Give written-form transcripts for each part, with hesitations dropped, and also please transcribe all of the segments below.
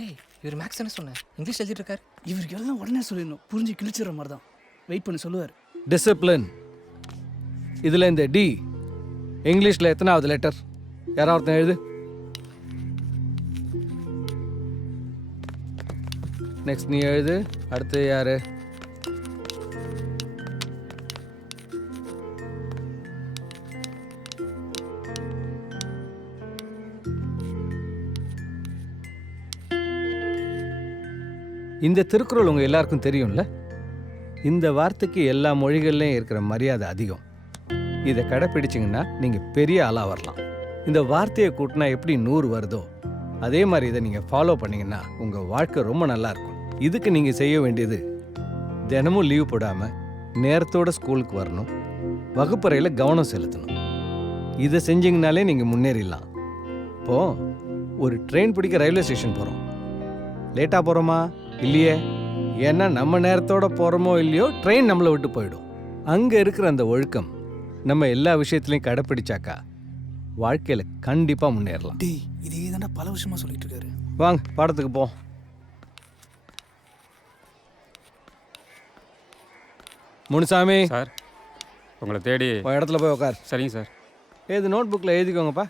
டேய் இவர் மேக்ஸ் என்ன சொன்னேன் இங்கிலீஷ் எழுதிட்டு இருக்காரு. இவருக்கு எல்லாம் உடனே சொல்லிடணும், புரிஞ்சு கிழிச்சிடுற மாதிரி தான். வெயிட் பண்ணி சொல்லுவார். டிசிப்ளின். இதில் இந்த டி இங்கிலீஷில் எத்தனாவது லெட்டர்? யாராவது ஒருத்தன் எழுது. நெக்ஸ்ட் நீ எழுது. அடுத்து யாரு? இந்த திருக்குறள் உங்கள் எல்லாருக்கும் தெரியும்ல. இந்த வார்த்தைக்கு எல்லா மொழிகள்லையும் இருக்கிற மரியாதை அதிகம். இதை கடைப்பிடிச்சிங்கன்னா நீங்கள் பெரிய ஆளாக வரலாம். இந்த வார்த்தையை கூட்டினா எப்படி 100 வருதோ அதே மாதிரி இதை நீங்கள் ஃபாலோ பண்ணிங்கன்னா உங்கள் வாழ்க்கை ரொம்ப நல்லாயிருக்கும். இதுக்கு நீங்கள் செய்ய வேண்டியது தினமும் லீவ் போடாமல் நேரத்தோட ஸ்கூலுக்கு வரணும், வகுப்பறையில் கவனம் செலுத்தணும். இதை செஞ்சிங்கனாலே நீங்கள் முன்னேறிடலாம். இப்போது ஒரு ட்ரெயின் பிடிக்க ரயில்வே ஸ்டேஷன் போகிறோம். லேட்டாக போகிறோமா? இல்லையே. ஏன்னா நம்ம நேரத்தோட போகிறோமோ இல்லையோ ட்ரெயின் நம்மளை விட்டு போயிடும். அங்கே இருக்கிற அந்த ஒழுக்கம் நம்ம எல்லா விஷயத்துலையும் கடைப்பிடிச்சாக்கா வாழ்க்கையில் கண்டிப்பாக முன்னேறலாம். டேய் இதே தானே பல வருஷமா சொல்லிட்டு இருக்காரு. வாங்க பாடத்துக்கு போ. முனுசாமி சார் உங்களை தேடி இடத்துல போய் உட்கார். சரிங்க சார். ஏது நோட் புக்கில் எழுதிக்கோங்கப்பா.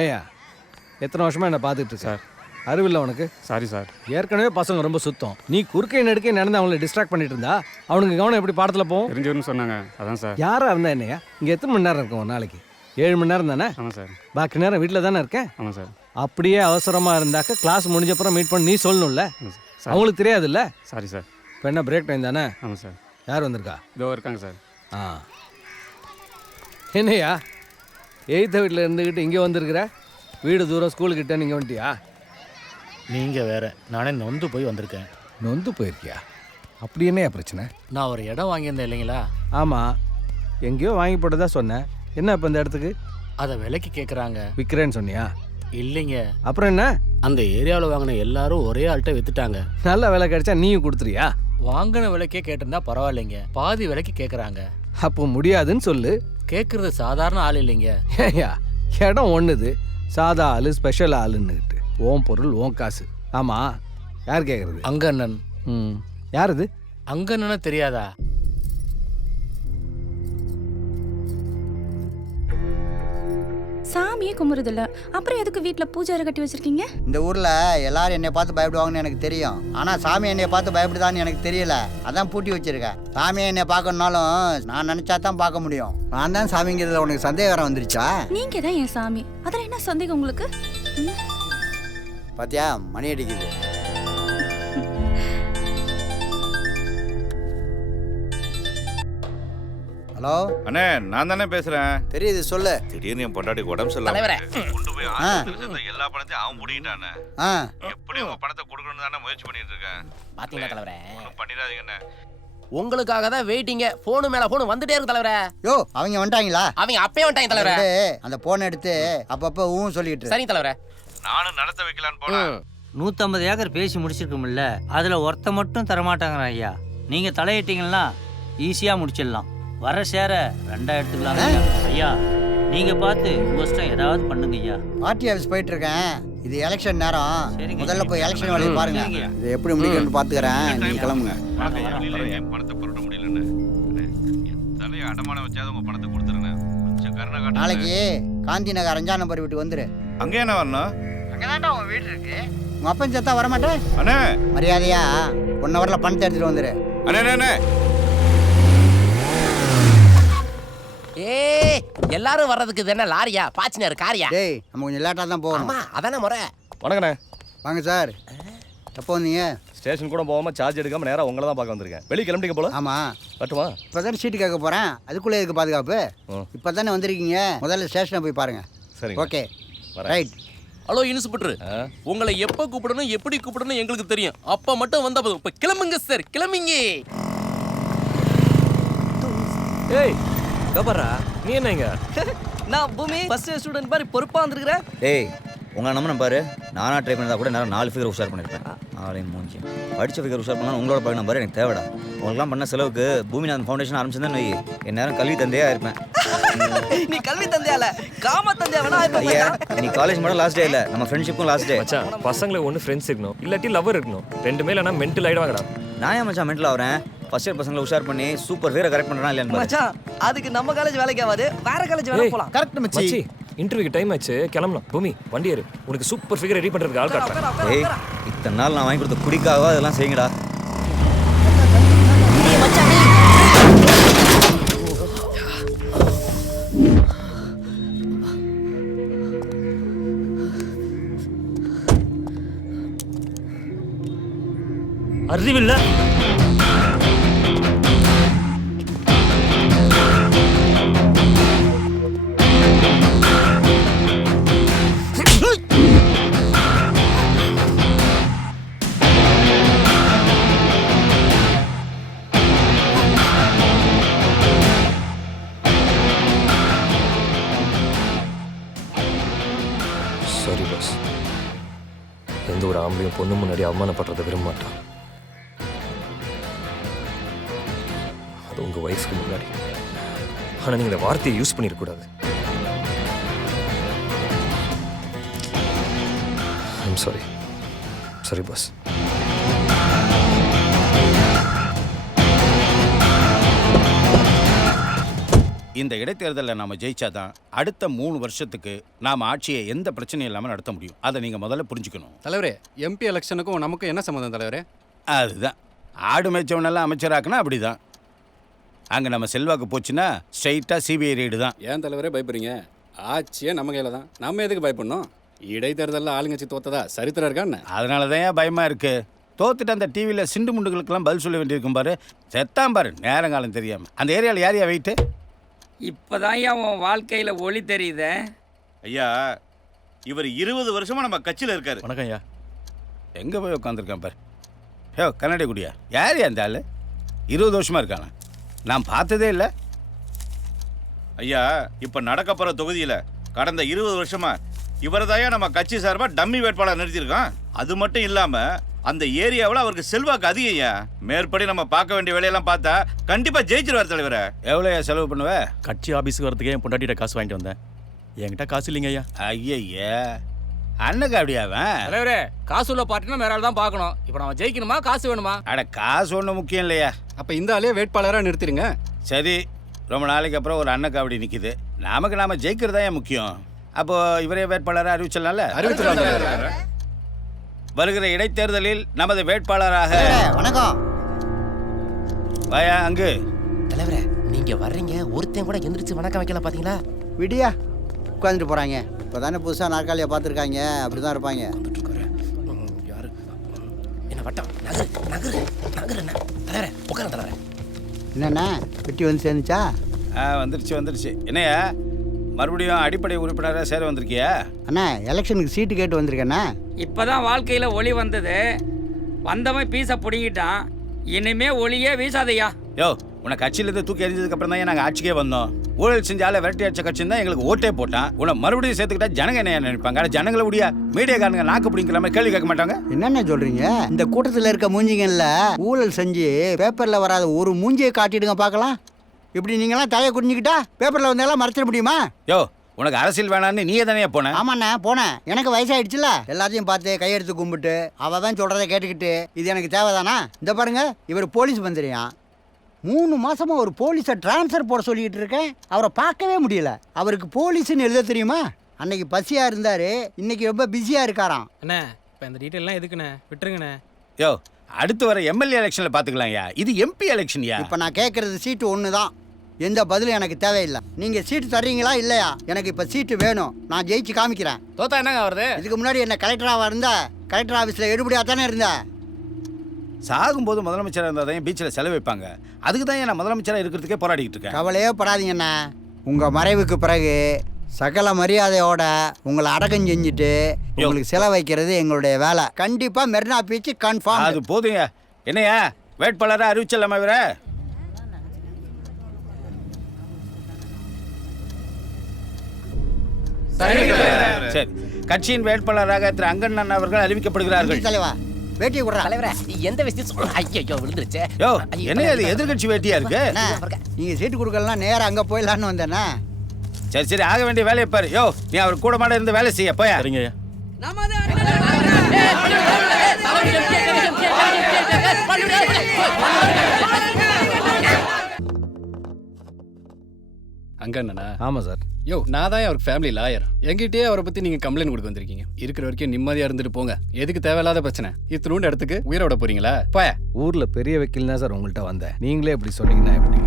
ஏயா எத்தனை வருஷமா என்ன பார்த்துட்டு இருக்க சார்? அறிவில்லை உனக்கு? Sorry sir. ஏற்கனவே பசங்க ரொம்ப சுத்தம். நீ குறுக்கை நடுக்கே நடந்து அவங்களை டிஸ்ட்ராக்ட் பண்ணிட்டு இருந்தா அவனுக்கு கவனம் எப்படி பாடத்தில் போகும்? தெரிஞ்சவர்னு சொன்னாங்க, அதான் சார். யாரா இருந்தா என்னையா? இங்கே எத்தனை மணி நேரம் இருக்கும் ஒரு நாளைக்கு? 7 மணி நேரம் தானே? ஆமாம் சார். பாக்கி நேரம் வீட்டில் தானே இருக்கேன். ஆமாம் சார். அப்படியே அவசரமாக இருந்தாக்க கிளாஸ் முடிஞ்சப்பறம் மீட் பண்ணி நீ சொல்லணும்ல. அவங்களுக்கு தெரியாதுல்ல. Sorry sir. இப்போ என்ன பிரேக் டைம் தானே? ஆமாம் சார். யார் வந்திருக்கா? இதோ இருக்காங்க சார். ஆ என்னையா எய்த்த வீட்டில் இருந்துக்கிட்டு இங்கே வந்திருக்கிற? வீடு தூரம் ஸ்கூலுக்கிட்ட நீங்கள் வந்துட்டியா? நீங்கள் வேற, நானே நொந்து போய் வந்திருக்கேன். நொந்து போயிருக்கியா? அப்படி என்னையா பிரச்சனை? நான் ஒரு இடம் வாங்கியிருந்தேன் இல்லைங்களா? ஆமாம், எங்கேயோ வாங்கி போட்டதா சொன்னேன். என்ன இப்போ இந்த இடத்துக்கு அதை விலைக்கு கேட்குறாங்க. விற்கிறேன்னு சொன்னியா? இல்லைங்க, அப்புறம் என்ன? அந்த ஏரியாவில் வாங்கின எல்லாரும் ஒரே ஆள்கிட்ட வித்துட்டாங்க. நல்ல விலை கிடைச்சா நீயும் கொடுத்துறியா? வாங்கின விலைக்கே கேட்டிருந்தா பரவாயில்லைங்க, பாதி விலைக்கு கேட்குறாங்க. அப்போ முடியாதுன்னு சொல்லு. கேட்குறது சாதாரண ஆள் இல்லைங்க. ஏயா இடம் ஒன்றுது, சாதா ஆளு ஸ்பெஷல் ஆளுன்னுக்கிட்டு. ஓன் பொருள் ஓன் காசு. ஆமாம், யார் கேட்குறது? அங்கண்ணன். ம், யார் இது? அங்கண்ணனை தெரியாதா? சாமியே கும்பிடுறதில்ல, அப்புறம் எதுக்கு வீட்டில் பூஜை கட்டி வச்சிருக்கீங்க? இந்த ஊரில் எல்லாரும் என்னை பார்த்து பயப்படுவாங்கன்னு எனக்கு தெரியும். ஆனால் சாமி என்னை பார்த்து பயப்படுதான்னு எனக்கு தெரியல. அதான் பூட்டி வச்சிருக்கேன். சாமியை என்னை பார்க்கணுன்னாலும் நான் நினச்சா தான் பார்க்க முடியும். நான் தான் சாமிங்கிறதுல உனக்கு சந்தேகம் வந்துருச்சா? நீங்க தான் என் சாமி, அதில் என்ன சந்தேகம் உங்களுக்கு? பாத்தியா, மணி அடிக்குது. ஹலோ அண்ணே, நான் தானே பேசுறேன். தெரியுது, சொல்லு. திடீர்னு என் பொண்டாட்டி உடம்பு சரியில்லாம கொண்டு போய் ஆஸ்பத்திரியில சேர்த்த எல்லா பணத்தையும் அவன் முடிக்கிட்டானே. எப்படி உங்க பணத்தை கொடுக்கணும்னு தானே முயற்சி பண்ணிட்டு இருக்கேன். பாத்தீங்களா தலைவரே? ஒன்றும் பண்ணிடாதீங்கண்ணே. உங்களுக்காக தான் வெயிட்டிங்க. போன் மேல போன் வந்துட்டே இருக்கு தலைவரே. யோ, அவங்க வந்துட்டாங்களா? அவங்க அப்பவே வந்துட்டாங்க தலைவரே. அந்த போன் எடுத்து அப்பப்ப சொல்லிட்டு. சரி தலைவரே. நானும் நடத்த வைக்கலான்னு போனேன். 150 ஏக்கர் பேசி முடிச்சிருக்கோம்ல, அதில் ஒருத்த மட்டும் தரமாட்டாங்க ஐயா. நீங்கள் தலையிட்டீங்கன்னா ஈஸியாக முடிச்சிடலாம். வர சேர 2 எடுத்துக்கலாம் ஐயா. நீங்கள் பார்த்து உங்கள் ஏதாவது பண்ணுங்க ஐயா. பார்ட்டி ஆஃபீஸ் போயிட்டு இருக்கேன். இது எலெக்ஷன் நேரம். முதல்ல போய் எலெக்ஷன் வேலையை பாருங்க. இது எப்படி முடிக்கணும்னு பார்த்துக்கிறேன். நீங்க கிளம்புங்க. என் பணத்தை புரட்ட முடியலன்னு தலையை அடமானம் வச்சாது உங்க பணத்தை கொடுத்துருங்க. கொஞ்சம் கருணை காட்டுங்க. நாளைக்கு காந்தி நகர் 5ஆம் நம்பர் வீட்டு வந்துரு. அங்கே என்ன வரணும்? அங்கதான்டா உன் வீடு இருக்கு. உங்க அப்பன் செத்தா வரமாட்டேன். அண்ணே, மரியாதையா 1 ஹவர்ல பணத்தை எடுத்துட்டு வந்துரு. அண்ணே. ஏய், எல்லாரும் வர்றதுக்கு இது என்ன லாரியா பாச்சினர் காரியா? டேய், நம்ம கொஞ்சம் லேட்டா தான் போகணும். ஆமா, அதானே முறை. வணக்கண்ணே. வாங்க சார். எப்போ வந்தீங்க? ஸ்டேஷன் கூட போகாம சார்ஜ் எடுக்காம நேரா உங்களை தான் பார்க்க வந்திருக்கேன். வெளியே கிளம்பிட்டீங்க போல. ஆமா, பட்டுமா? இப்பதான் சீட்டு கேட்க போறேன். அதுக்குள்ளே இருக்கு பாதுகாப்பு. இப்பதானே வந்திருக்கீங்க. முதல்ல ஸ்டேஷனை போய் பாருங்க. சரி, ஓகே, ரைட். ஹலோ இன்ஸ்பெக்டர், உங்களை எப்ப கூப்பிடணும் எப்படி கூப்பிடணும் எங்களுக்கு தெரியும். அப்ப மட்டும் வந்தா போதும். இப்ப கிளம்புங்க சார், கிளம்பிங்க. ஏய் கபரா, நீ என்னங்க? நான் பூமி ஃபர்ஸ்ட் ஸ்டூடெண்ட் மாதிரி பொறுப்பாக வந்திருக்கிறேன். ஏய் உங்களை நம்பணும் பாரு, நானாக ட்ரை பண்ணதா கூட நேரம் 4 ஃபிகர் உஷார் பண்ணியிருப்பேன். ஆளையும் மூஞ்சி படித்த ஃபிகர் உஷார் பண்ணாலும் உங்களோட பழக நம்பர் எனக்கு தேவைடா. உங்களுக்குலாம் பண்ண செலவுக்கு பூமிநாதன் ஃபவுண்டேஷன் ஆரம்பிச்சிருந்தேன் வை, எந்நேரம் கல்வி தந்தையாக இருப்பேன். நீ கல்வி தந்தையால காம தந்தையா வேணா ஐயா, நீ காலேஜ் மட்டும் லாஸ்ட் டே இல்லை, நம்ம ஃப்ரெண்ட்ஷிப்பும் லாஸ்ட் டே. மச்சான் பசங்களுக்கு ஒன்று ஃப்ரெண்ட்ஸ் இருக்கணும் இல்லாட்டி லவர் இருக்கணும். ரெண்டுமே இல்லைனா மென்டல் ஆகிடுவாங்கடா. நான் ஏன் மச்சான் மென்டல் ஆகிறேன்? ஃபர்ஸ்ட் இயர் பசங்களை உஷார் பண்ணி சூப்பர் ஃபிகரை கரெக்ட் பண்ணுறா இல்லைன்னு பாரு. மச்சான் அதுக்கு நம்ம காலேஜ் வேலைக்கு ஆகாது, வேற காலேஜ் வேலை போலாம். கரெக்ட் மச்சி. மச்சி இன்டர்வியூக்கு டைம் ஆச்சு, கிளம்பலாம். பூமி வண்டி ஏறு, உனக்கு சூப்பர் ஃபிகர் ரெடி பண்ணுறதுக்கு ஆள் காட்டுறேன். ஏய், இத்தனை நாள் நான் வாங்கி கொடுத்த குடிக்காக அதெல்லாம் செய்யுங்கடா. அறிவில்லை சாரி பாஸ். எந்த ஒரு ஆம்பளையும் பொண்ணு முன்னாடி அவமானப்படுறத விரும்ப மாட்டான். அது உங்க வயசுக்கு முன்னாடி. ஆனா நீங்க இந்த வார்த்தையை யூஸ் பண்ணிடக்கூடாது. I'm sorry. Sorry boss. இந்த இடைத்தேர்தலில் நாம் ஜெயிச்சாதான் அடுத்த 3 வருஷத்துக்கு நாம் ஆட்சியை எந்த பிரச்சனையும் இல்லாமல் நடத்த முடியும். அதை நீங்கள் முதல்ல புரிஞ்சுக்கணும். தலைவரே, எம்பி எலெக்ஷனுக்கும் நமக்கும் என்ன சம்மந்தம் தலைவரே? அதுதான் ஆடு மேய்ச்சவனெல்லாம் அமைச்சராக்குனா அப்படி தான். அங்கே நம்ம செல்வாக்கு போச்சுன்னா ஸ்ட்ரைட்டாக சிபிஐ ரெய்டு தான். ஏன் தலைவரே பயப்படுறீங்க? ஆட்சியே நம்ம கையில் தான், நம்ம எதுக்கு பயப்படணும்? இடைத்தேர்தலில் ஆளுங்கட்சி தோத்ததா சரித்திரம் இருக்கான்னு. அதனால தான் ஏன் பயமாக இருக்குது. தோத்துட்டு அந்த டிவியில் சிண்டு முண்டுகளுக்கெல்லாம் பதில் சொல்ல வேண்டியிருக்கும் பாரு. செத்தான் பாரு நேரங்காலம் தெரியாமல். அந்த ஏரியாவில் யாரையா வெயிட்டு? இப்போதான் உன் வாழ்க்கையில் ஒளி தெரியுதே. ஐயா, இவர் 20 வருஷமா நம்ம கட்சியில் இருக்காரு. வணக்கம் ஐயா. எங்கே போய் உட்காந்துருக்கான் பாரு. ஏ கன்னடி குடியா, யார் அந்த ஆள்? 20 வருஷமாக இருக்கானா? நான் பார்த்ததே இல்லை. ஐயா, இப்போ நடக்க போகிற தொகுதியில் கடந்த 20 வருஷமா இவர் தாயா நம்ம கட்சி சார்பாக டம்மி வேட்பாளர் நிறுத்தியிருக்கான். அது மட்டும் இல்லாமல் அந்த ஏரியாவில் அவருக்கு செல்வாக்கு அதிகம் ஐயா. மேற்படி நம்ம பார்க்க வேண்டிய வேலையெல்லாம் பார்த்தா கண்டிப்பாக ஜெயிச்சிருவார் தலைவரை. எவ்வளோ செலவு பண்ணுவேன்? கட்சி ஆஃபீஸுக்கு வரதுக்கே என் பொண்டாட்டிகிட்ட காசு வாங்கிட்டு வந்தேன். என்கிட்ட காசு இல்லைங்க ஐயா. ஐயா அண்ணக்கு அப்படியாவன்? தலைவரே, காசு உள்ள பார்ட்டினா வேற ஆள் தான் பார்க்கணும். இப்போ நம்ம ஜெயிக்கணுமா காசு வேணுமா? அட காசு ஒன்றும் முக்கியம் இல்லையா. அப்போ இந்த ஆளே வேட்பாளராக நிறுத்திடுங்க. சரி, ரொம்ப நாளைக்கு அப்புறம் ஒரு அண்ணக்கு அப்படி நிற்கிது. நாம ஜெயிக்கிறது தான் முக்கியம். அப்போ இவரே வேட்பாளராக அறிவிச்சலாம்ல. அறிவிச்சிடலாம். வருகிற இடைத்தேர்தலில் நமது வேட்பாளராக வணக்கம். வாயா அங்கு. தலைவரே, நீங்க வர்றீங்க, ஒருத்தன் கூட எந்திரிச்சு வணக்கம் வைக்கல பாத்தீங்களா? விடியா உட்காந்துட்டு போகிறாங்க. இப்போ தானே புதுசாக நாற்காலியை பார்த்துருக்காங்க, அப்படி தான் இருப்பாங்க. யாரு என்ன வட்டம்? நகரு நகரு நகரு என்ன தலைவரே, உட்கார தலைவரே. என்னண்ணா வெட்டி வந்து சேர்ந்துச்சா? வந்துருச்சு. என்னையா மறுபடியும் அடிப்படை உறுப்பினராக சேர வந்திருக்கியா? அண்ணா எலெக்ஷனுக்கு சீட்டு கேட்டு வந்திருக்கேண்ணா. இப்போதான் வாழ்க்கையில் ஒளி வந்தது. வந்தவன் பீஸை பிடிங்கிட்டான். இனிமே ஒளியே வீசாதையா. யோ, உன்னை கட்சியிலேருந்து தூக்கி எறிஞ்சதுக்கு அப்புறம் தான் நாங்கள் ஆட்சிக்கே வந்தோம். ஊழல் செஞ்சால விரட்டி அடிச்ச கட்சி தான் எங்களுக்கு ஓட்டே போட்டான். உன்னை மறுபடியும் சேர்த்துக்கிட்டா ஜனங்க என்ன நினைப்பாங்க? ஆனால் ஜனங்களை முடியா மீடியாக்காரங்க நாக்கு பிடிங்கிற மாதிரி கேள்வி கேட்க மாட்டாங்க. என்னென்ன சொல்கிறீங்க? இந்த கூட்டத்தில் இருக்க மூஞ்சிங்கல்ல ஊழல் செஞ்சு பேப்பரில் வராத ஒரு மூஞ்சியை காட்டிடுங்க பார்க்கலாம். இப்படி நீங்களாம் தலையை குடிஞ்சிக்கிட்டா பேப்பரில் வந்தாலும் மறைச்சிட முடியுமா? யோ, உனக்கு அரசியல் வேணான்னு நீயே தானே போனேன். ஆமாண்ணா போனேன். எனக்கு வயசாயிடுச்சுல. எல்லாத்தையும் பார்த்து கையெடுத்து கும்பிட்டு அவன் சொல்கிறத கேட்டுக்கிட்டு இது எனக்கு தேவைதானா? இந்த பாருங்க, இவர் போலீஸ் மந்திரியான். 3 மாசமா ஒரு போலீஸை டிரான்ஸ்ஃபர் போட சொல்லிக்கிட்டு இருக்கேன். அவரை பார்க்கவே முடியல. அவருக்கு போலீஸ்ன்னு எழுத தெரியுமா? அன்னைக்கு பசியாக இருந்தார், இன்னைக்கு ரொம்ப பிஸியாக இருக்காராம். அண்ணே, இப்போ இந்த டீட்டெயிலாம் எதுக்குண்ணே? விட்டுருங்கண்ணே. யோ, அடுத்து வர எம்எல்ஏ எலெக்ஷனில் பார்த்துக்கலாம்யா. இது எம்பி எலெக்ஷன்யா. இப்போ நான் கேட்குறது சீட்டு ஒன்று தான். எந்த பதிலும் எனக்கு தேவையில்லை. நீங்கள் சீட்டு தர்றீங்களா இல்லையா? எனக்கு இப்போ சீட்டு வேணும். நான் ஜெயிச்சு காமிக்கிறேன். தோத்தா என்னங்க வருது? இதுக்கு முன்னாடி என்ன கலெக்டராக இருந்தா கலெக்டர் ஆஃபீஸில் எடுபடியாக தானே இருந்தேன். சாகும்போது முதலமைச்சராக இருந்தால் தான் பீச்சில் செலவு வைப்பாங்க. அதுக்கு தான் நான் முதலமைச்சராக இருக்கிறதுக்கே போராடிக்கிட்டு இருக்கேன். கவலையே படாதீங்கண்ணா. உங்கள் மறைவுக்கு பிறகு சகல மரியாதையோட உங்களை அடக்கம் செஞ்சுட்டு உங்களுக்கு செலவு வைக்கிறது எங்களுடைய வேலை. கண்டிப்பாக மெரினா பீச் கன்ஃபார்ம். அது போதுங்க. என்னையா வேட்பாளராக அறிவிச்சலாமா இவரை? சரி, கட்சியின் வேட்பாளராக திரு அங்கண்ணன் அவர்கள் அறிவிக்கப்படுகிறார்கள். தலைவா வேட்டியை விடுறா. தலைவரே எந்த விஷயம் ஐயோ விழுந்துருச்சு. யோ, என்ன அது எதிர்கட்சி வேட்டியா இருக்கு? நீங்க சீட்டு கொடுக்கலாம் நேரா அங்க போயிடலான்னு வந்தேனா. சரி சரி, ஆக வேண்டிய வேலையை பாரு. யோ, நீ அவர் கூட மாட இருந்து வேலை செய்ய போயா. சரிங்க. அங்க என்னண்ணா? ஆமாம் சார். யோ, நான் தான் அவருக்கு ஃபேமிலி லாயர். என்கிட்டயே அவரை பத்தி நீங்க கம்ப்ளைண்ட் கொடுக்க வந்திருக்கீங்க. இருக்கிற வரைக்கும் நிம்மதியா இருந்துட்டு போங்க. எதுக்கு தேவையில்லாத பிரச்சனை? இத்தினூண்டு இடத்துக்கு உயிரை விட போறீங்களா? போய. ஊரில் பெரிய வக்கீல் தான் சார் உங்கள்கிட்ட வந்தேன். நீங்களே இப்படி சொன்னீங்கன்னா எப்படி?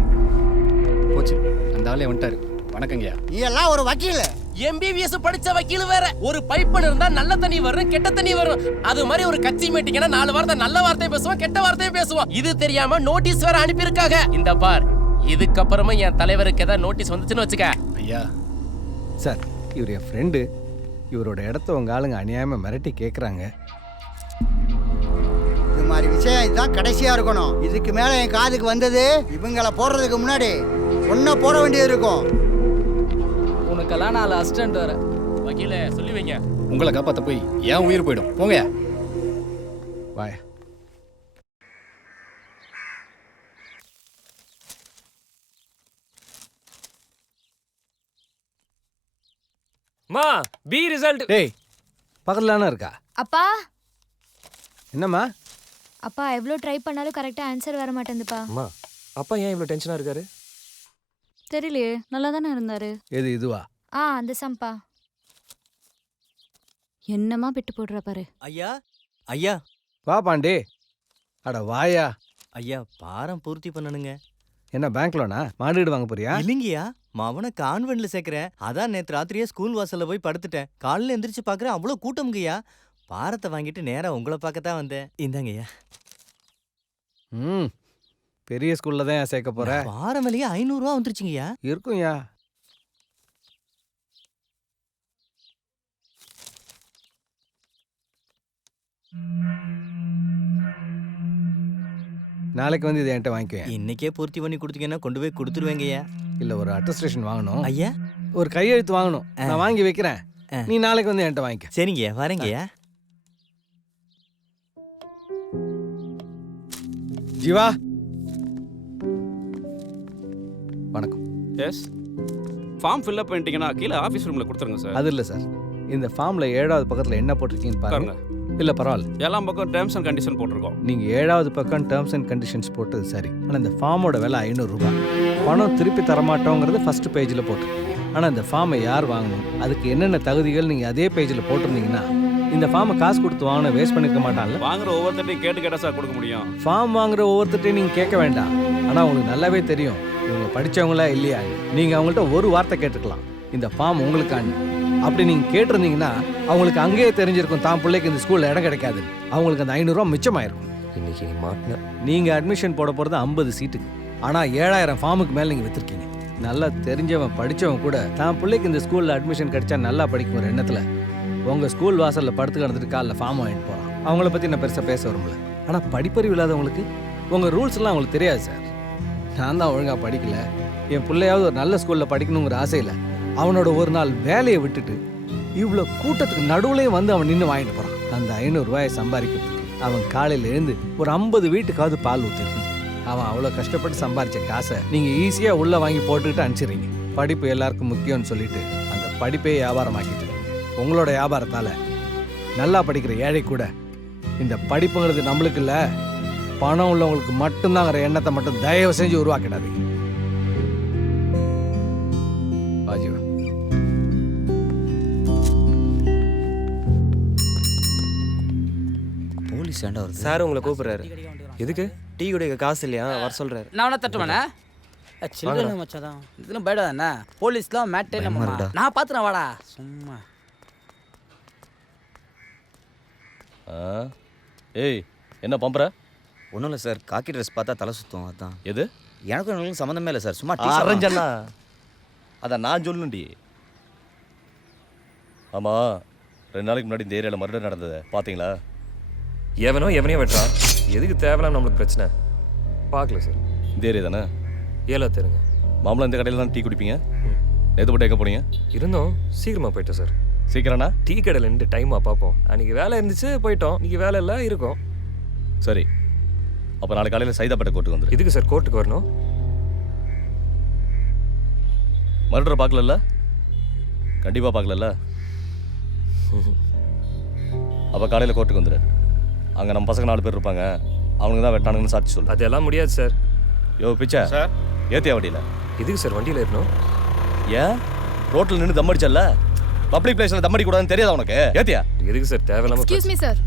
போச்சு, அந்த ஆளே வந்துட்டாரு. வணக்கங்கய்யா. நீ எல்லாம் ஒரு வக்கீல். MBBS படிச்ச வக்கீல் வேற. ஒரு பைப்புல இருந்தா நல்ல தண்ணி வரும், கெட்ட தண்ணி வரும். அது மாதிரி ஒரு கட்சி மீட்டிங்னா 4 வார்த்தை நல்ல வார்த்தையை பேசுவோம், கெட்ட வார்த்தையை பேசுவோம். இது தெரியாம நோட்டீஸ் வேற அனுப்பியிருக்காங்க. இந்த பார், இதுக்கப்புறமா என் தலைவருக்கு ஏதாவது நோட்டீஸ் வந்துச்சுன்னு வச்சுக்க. ஐயா சார், இவர் என் ஃப்ரெண்டு. இவரோட இடத்த உங்கள் ஆளுங்க அநியாயமாக மிரட்டி கேட்குறாங்க. இது மாதிரி விஷயம் இதுதான் கடைசியா இருக்கணும். இதுக்கு மேல என் காதுக்கு வந்தது இவங்களை போடுறதுக்கு முன்னாடி ஒன்ன போட வேண்டியது இருக்கும். உனக்கெல்லாம் 4 அசிஸ்டன்ட் வர. வக்கீலே சொல்லி வைங்க. உங்களை காப்பாத்த போய் ஏன் உயிர் போயிடும். போங்க. வாய. மா பி ரிசல்ட். டேய், பக்கத்தில் தானே இருக்கா? அப்பா என்னம்மா? அப்பா எவ்வளோ ட்ரை பண்ணாலும் கரெக்டாக ஆன்சர் வர மாட்டேங்குதுப்பா. அம்மா, அப்பா ஏன் இவ்வளோ டென்ஷனாக இருக்காரு? தெரியலையே, நல்லா தானே இருந்தாரு. எது இதுவா? அந்த சம்பா என்னமா பிட்டு போடுற பாரு. ஐயா ஐயா வா பாண்டி. அட வாயா. ஐயா, பாரம் பூர்த்தி பண்ணணுங்க. என்ன பேங்க் லோனா? மாடு வாங்க போறியா? இல்லைங்கய்யா, மவனை கான்வென்ட்ல சேர்க்கிறேன். அதான் நேற்று ராத்திரியே ஸ்கூல் வாசல்ல போய் படுத்துட்டேன். காலையில எந்திரிச்சு பார்க்குறேன், அவ்வளோ கூட்டம்ங்கய்யா. பாரத்தை வாங்கிட்டு நேரா உங்களை பார்க்கத்தான் வந்தேன். இந்தாங்கய்யா. பெரிய ஸ்கூல்ல தான் சேர்க்க போற. வாரம் விலையே 500 ரூபா வந்துருச்சுங்கய்யா. இருக்கும்யா. நாளைக்கு வந்து இதை என்கிட்ட வாங்கிக்குவேன். இன்னைக்கே பூர்த்தி பண்ணி கொடுத்தீங்கன்னா கொண்டு போய் கொடுத்துருவேங்கய்யா. இல்லை, ஒரு அட்டஸ்டேஷன் வாங்கணும். ஐயா, ஒரு கையெழுத்து வாங்கணும். நான் வாங்கி வைக்கிறேன். நீ நாளைக்கு வந்து என்கிட்ட வாங்கிக்க. சரிங்கய்யா, வரேங்கய்யா. ஜீவா, வணக்கம். எஸ், ஃபார்ம் ஃபில் அப் பண்ணிட்டீங்கன்னா கீழே ஆஃபீஸ் ரூமில் கொடுத்துருங்க சார். அது இல்லை சார், இந்த ஃபார்மில் 7வது பக்கத்தில் என்ன போட்டிருக்கீங்கன்னு பாருங்க. இல்லை பரவாயில்ல, எல்லா பக்கம் டேர்ம்ஸ் அண்ட் கண்டிஷன் போட்டிருக்கோம். நீங்கள் 7வது பக்கம் டேர்ம்ஸ் அண்ட் கண்டிஷன்ஸ் போட்டது சரி. ஆனால் இந்த ஃபார்மோட விலை 500 ரூபாய். பணம் திருப்பி தரமாட்டோங்கிறது ஃபர்ஸ்ட் பேஜில் போட்டிருக்கு. ஆனால் இந்த ஃபார்மை யார் வாங்கணும், அதுக்கு என்னென்ன தகுதிகள் நீங்கள் அதே பேஜில் போட்டிருந்தீங்கன்னா இந்த ஃபார்மை காசு கொடுத்து வாங்கின வேஸ்ட் பண்ணிருக்க மாட்டான்ல. வாங்குற ஒவ்வொருத்தையும் கேட்டு கேட்டால் சார் கொடுக்க முடியும். ஃபார்ம் வாங்குற ஒவ்வொருத்தையும் நீங்கள் கேட்க வேண்டாம். ஆனால் உங்களுக்கு நல்லாவே தெரியும் இவங்க படித்தவங்களா இல்லையா. நீங்கள் அவங்கள்ட்ட ஒரு வார்த்தை கேட்டுக்கலாம், இந்த ஃபார்ம் உங்களுக்கான. அப்படி நீங்கள் கேட்டிருந்தீங்கன்னா அவங்களுக்கு அங்கேயே தெரிஞ்சிருக்கும் தான் பிள்ளைக்கு இந்த ஸ்கூலில் இடம் கிடைக்காது. அவங்களுக்கு அந்த 500 ரூபா மிச்சமாயிருக்கும். இன்னைக்கு நீ மாட்டின. நீங்கள் அட்மிஷன் போட போகிறது 50 சீட்டுக்கு. ஆனால் 7000 ஃபார்முக்கு மேலே நீங்கள் விற்றுருக்கீங்க. நல்லா தெரிஞ்சவன் படித்தவன் கூட தான் பிள்ளைக்கு இந்த ஸ்கூலில் அட்மிஷன் கிடைச்சா நல்லா படிக்கும் ஒரு எண்ணத்தில் உங்கள் ஸ்கூல் வாசலில் படுத்து கிடந்துட்டு காலில் ஃபார்ம் வாங்கிட்டு போகிறான். அவங்கள பற்றி நான் பெருசாக பேச வரும்ல. ஆனால் படிப்பறிவு இல்லாதவங்களுக்கு உங்கள் ரூல்ஸ்லாம் அவங்களுக்கு தெரியாது சார். நான் தான் ஒழுங்காக படிக்கல, என் பிள்ளையாவது ஒரு நல்ல ஸ்கூலில் படிக்கணுங்கிற ஆசையில் அவனோட ஒரு நாள் வேலையை விட்டுட்டு இவ்வளோ கூட்டத்துக்கு நடுவுலையும் வந்து அவன் நின்று வாங்கிட்டு போகிறான். அந்த 500 ரூபாயை சம்பாதிக்கிறதுக்கு அவன் காலையில் எழுந்து ஒரு 50 வீட்டுக்காவது பால் ஊற்றிருக்கணும். அவன் அவ்வளோ கஷ்டப்பட்டு சம்பாதிச்ச காசை நீங்கள் ஈஸியாக உள்ளே வாங்கி போட்டுக்கிட்டு அனுப்பிச்சிடுறீங்க. படிப்பு எல்லாருக்கும் முக்கியம்னு சொல்லிட்டு அந்த படிப்பையே வியாபாரமாக்கிட்டு உங்களோட வியாபாரத்தால் நல்லா படிக்கிற ஏழை கூட இந்த படிப்புங்கிறது நம்மளுக்கு இல்லை, பணம் உள்ளவங்களுக்கு மட்டும்தாங்கிற எண்ணத்தை மட்டும் தயவு செஞ்சு உருவாக்கிடாதீங்க. வாஜிவா, போலீஸ் ஏண்டா வருது? சார் உங்களை கூப்பிடுறாரு. எதுக்கு? டீ குடிக்க காசு இல்லையா, வர சொல்றாரு. நான் வேணா தட்டுவேண்ணே. சில்லறை மச்சாதான் இதெல்லாம் பயடாத என்ன போலீஸ்லாம் மேட்டே நம்ம நான் பார்த்துறேன். வாடா சும்மா. ஏய், என்ன பம்புற? ஒன்றும் இல்லை சார், காக்கி ட்ரெஸ் பார்த்தா தலை சுத்தம். அதான். எது? எனக்கும் எங்களுக்கும் சம்மந்தமே இல்லை சார், சும்மா அரஞ்சண்ணா. அதான் நான் சொல்லணும்டி. ஆமாம், 2 நாளைக்கு முன்னாடி இந்த ஏரியாவில் மர்டர் நடந்தது பார்த்தீங்களா? எவனையும் வெட்டுறான். எதுக்கு தேவையில்லாம நம்மளுக்கு பிரச்சனை? பார்க்கல சார். இந்த ஏரியா தானே? 7வது தெருங்க. மாமலாம் இந்த கடையில் தான் டீ குடிப்பீங்க? நேற்று போட்டு எங்கே போனீங்க? இருந்தோம், சீக்கிரமாக போயிட்டோம் சார். சீக்கிரம்னா? டீ கடையில் நின்று டைமாக பார்ப்போம். அன்றைக்கி வேலை இருந்துச்சு போயிட்டோம், இன்றைக்கி வேலை இல்லை இருக்கோம். சரி, அப்போ நாளைக்கு காலையில் சைதாப்பேட்டை கோர்ட்டுக்கு வந்துரு. இதுக்கு சார் கோர்ட்டுக்கு வரணும்? மர்டரை பார்க்கலல்ல? கண்டிப்பாக பார்க்கலல்ல? அப்போ காலையில் கோர்ட்டுக்கு வந்துடு. அங்கே நம்ம பசங்க 4 பேர் இருப்பாங்க, அவனுக்கு தான் வெட்டானுங்கன்னு சாட்சி சொல்லு. அதெல்லாம் முடியாது சார். யோ பிச்சை சார், ஏத்தியா வண்டியில்? இதுக்கு சார் வண்டியில் ஏறணும்? ஏன் ரோட்டில் நின்று தம் அடிச்சல்ல? பப்ளிக் பிளேஸில் தம் அடிக்கூடாதுன்னு தெரியாதா உனக்கு? ஏத்தியா? எதுக்கு சார் தேவையில்லாம? Excuse me sir.